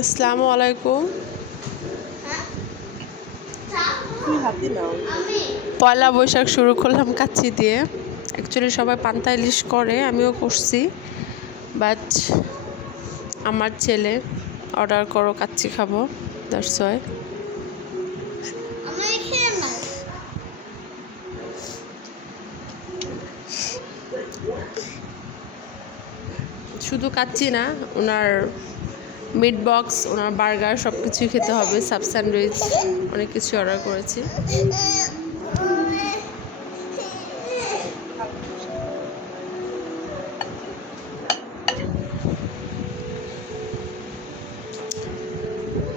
আসসালামু আলাইকুম। পয়লা বৈশাখ শুরু করলাম কাচ্চি দিয়ে। অ্যাকচুয়ালি সবাই পান্তা ইলিশ করে, আমিও করছি, বাট আমার ছেলে অর্ডার করো কাচ্চি খাবো, দ্যাটস ওয়াই। শুধু কাচ্চি না, ওনার মিট বক্স, ওনার বার্গার সব কিছুই খেতে হবে, সাব স্যান্ডউইচ, অনেক কিছু অর্ডার করেছি।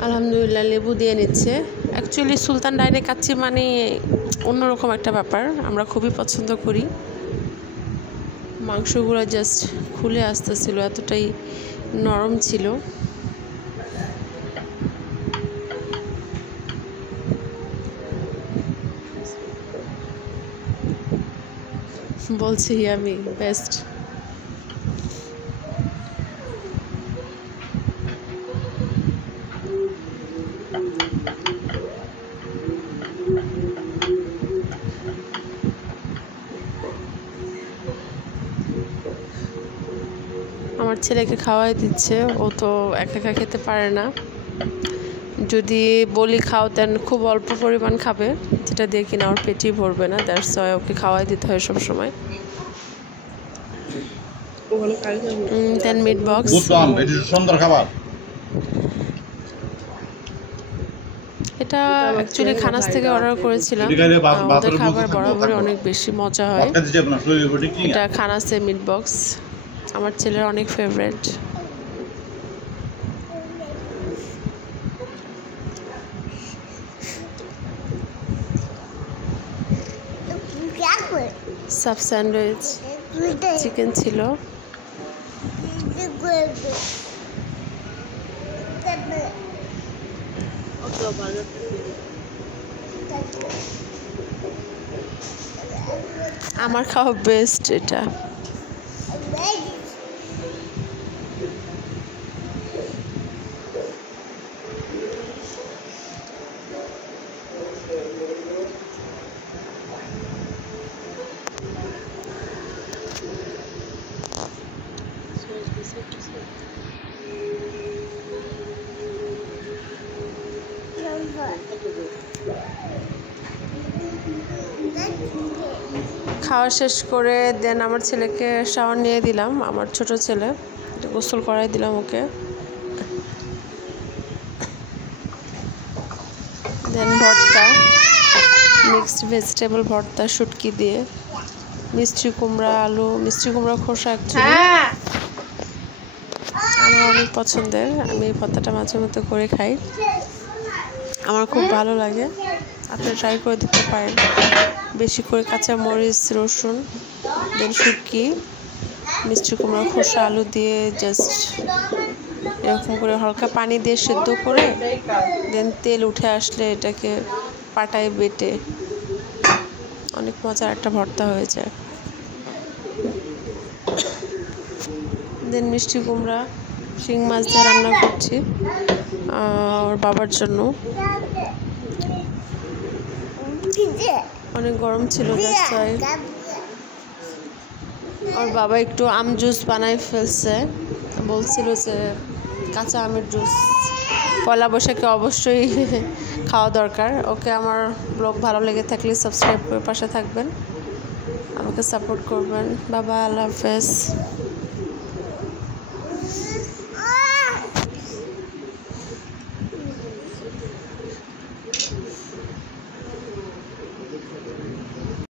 আলহামদুলিল্লাহ লেবু দিয়ে নিচ্ছে। অ্যাকচুয়ালি সুলতান ডাইনে কাচ্চি মানে অন্যরকম একটা ব্যাপার, আমরা খুবই পছন্দ করি। মাংসগুলো জাস্ট খুলে আসতেছিল, এতটাই নরম ছিল। বলছি আমি বেস্ট। আমার ছেলেকে খাওয়াই দিচ্ছে, ও তো একা একা খেতে পারে না। যদি বলি খাও, দেন খুব অল্প পরিমাণ খাবে, যেটা দিয়ে কিনা ওর পেটই ভরবে না। দ্যাটস ওয়াই ওকে খাওয়াই দিতে হয় সবসময়। দেন মিট বক্স, সুন্দর খাবার। এটা অ্যাকচুয়ালি খানাস থেকে অর্ডার করেছিলাম। ওদের খাবার বরাবরই অনেক বেশি মজা হয়। এটা খানাসের মিট বক্স, আমার ছেলের অনেক ফেভারিট। সাব স্যান্ডউইচ, চিকেন ছিল। আমার খাওয়া বেস্ট এটা। খাওয়া শেষ করে দেন আমার ছেলেকে শাওয়ার নিয়ে দিলাম, আমার ছোট ছেলে, গোসল করাই দিলাম ওকে। দেন ভর্তা, মিক্সড ভেজিটেবল ভর্তা শুটকি দিয়ে, মিষ্টি কুমড়া, আলু, মিষ্টি কুমড়া খোসা অ্যাকচুয়ালি আমার অনেক পছন্দের। আমি এই ভর্তাটা মাঝে মধ্যে করে খাই, আমার খুব ভালো লাগে। আপনি ট্রাই করে দিতে পারেন। বেশি করে কাঁচা মরিচ, রসুন, দেন শুটকি, মিষ্টি কুমড়া খোসা, আলু দিয়ে জাস্ট এরকম করে হালকা পানি দিয়ে সেদ্ধ করে দেন তেল উঠে আসলে এটাকে পাটায় বেটে অনেক মজার একটা ভর্তা হয়ে যায়। দেন মিষ্টি কুমড়া শিং মাছ দিয়ে রান্না করছি ওর বাবার জন্য। অনেক গরম ছিল, ওর বাবা একটু আম জুস বানাই ফেলছে, বলছিল যে কাঁচা আমের জুস পয়লা বৈশাখে অবশ্যই খাওয়া দরকার। ওকে আমার ব্লগ ভালো লেগে থাকলে সাবস্ক্রাইব করে পাশে থাকবেন, আমাকে সাপোর্ট করবেন। বাবা, আল্লাহ হাফেজ।